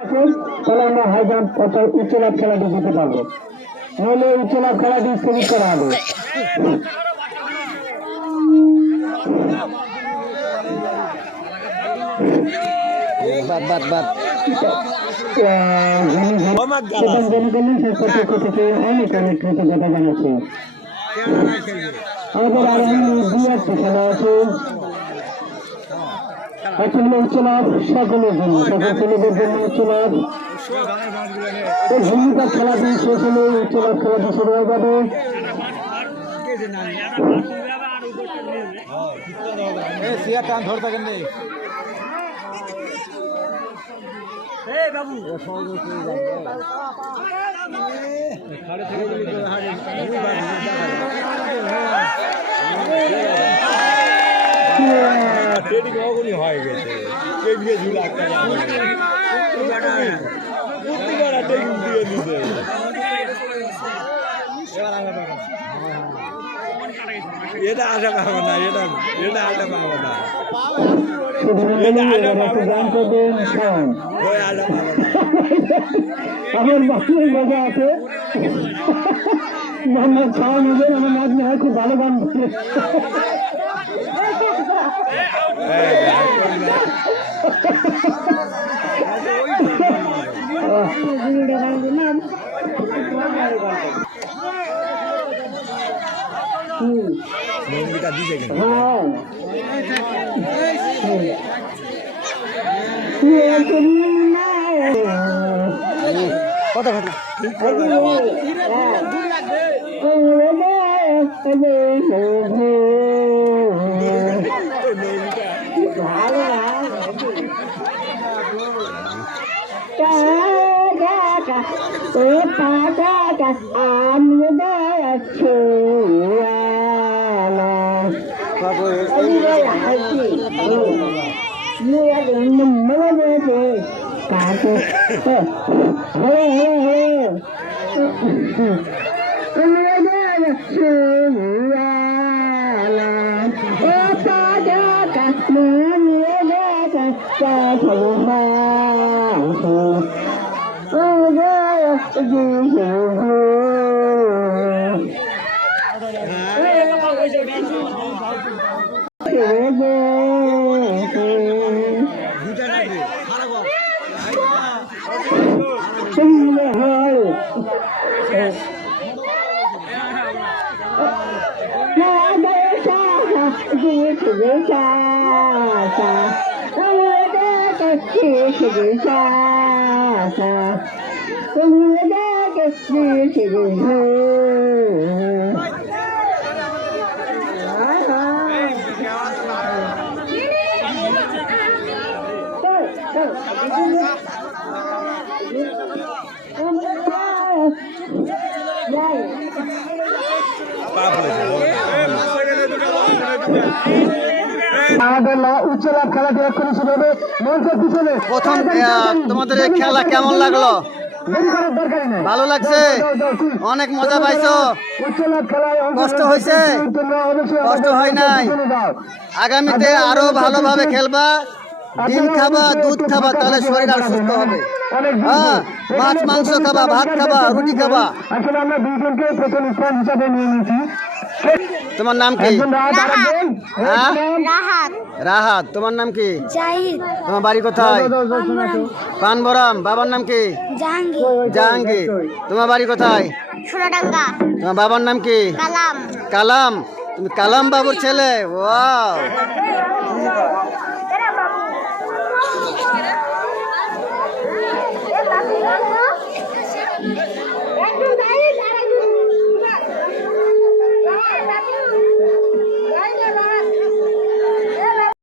তাহলে আমরা high jump অর্থাৎ উচ্চ লাভ খেলাটি জিতে পারবো, নাহলে উচ্চ লাভ খেলাটি স্থগিত করা হবে। অনেক অনেক কৃতজ্ঞতা জানাচ্ছি। আমাদের আগামী 2-1 খেলা আছে, একটা হলো উচ্চ লাভ সকলের জন্য, সকল ছেলেদের জন্য উচ্চ লাভ। ভূমিকা খেলাটি শেষ হলে উচ্চ লাভ খেলাটি শুরু হয়ে যাবে। হয়ে গেছে এটা আশা পাবো না, এটা আশা পাবো না, আমার বাসুর মজা আছে। মোহাম্মদ খাওয়া নিজের আমার নাচ নেওয়া খুব ভালো গান বলে। কথা কথা উচ্চ লাভ খেলাটি এক্ষুনি শুরু হবে। মঞ্চের পিছনে প্রথম তোমাদের এই খেলা কেমন লাগলো? ভালো লাগছে, অনেক মজা পাইছো? কষ্ট হয়েছে? কষ্ট হয় নাই? আগামীতে আরো ভালোভাবে খেলবা, ডিম খাবা, দুধ খাবা, তাহলে শরীর আর সুস্থ হবে। হ্যাঁ, মাছ মাংস খাবা, ভাত খাবা, রুটি খাবা। আসলে আমরা দুইজনকে প্রথম স্থান হিসাবে নিয়ে নিয়েছি। তোমার নাম কি? হ্যাঁ, রাহাত। তোমার নাম কি? জাহিদ। তোমার বাড়ি কোথায়? পানবরাম। বাবার নাম কি? জাহাঙ্গীর। তোমার বাড়ি কোথায়? সোনাডাঙ্গা। তোমার বাবার নাম কি? কালাম। কালাম। তুমি কালাম বাবুর ছেলে? ওয়াও।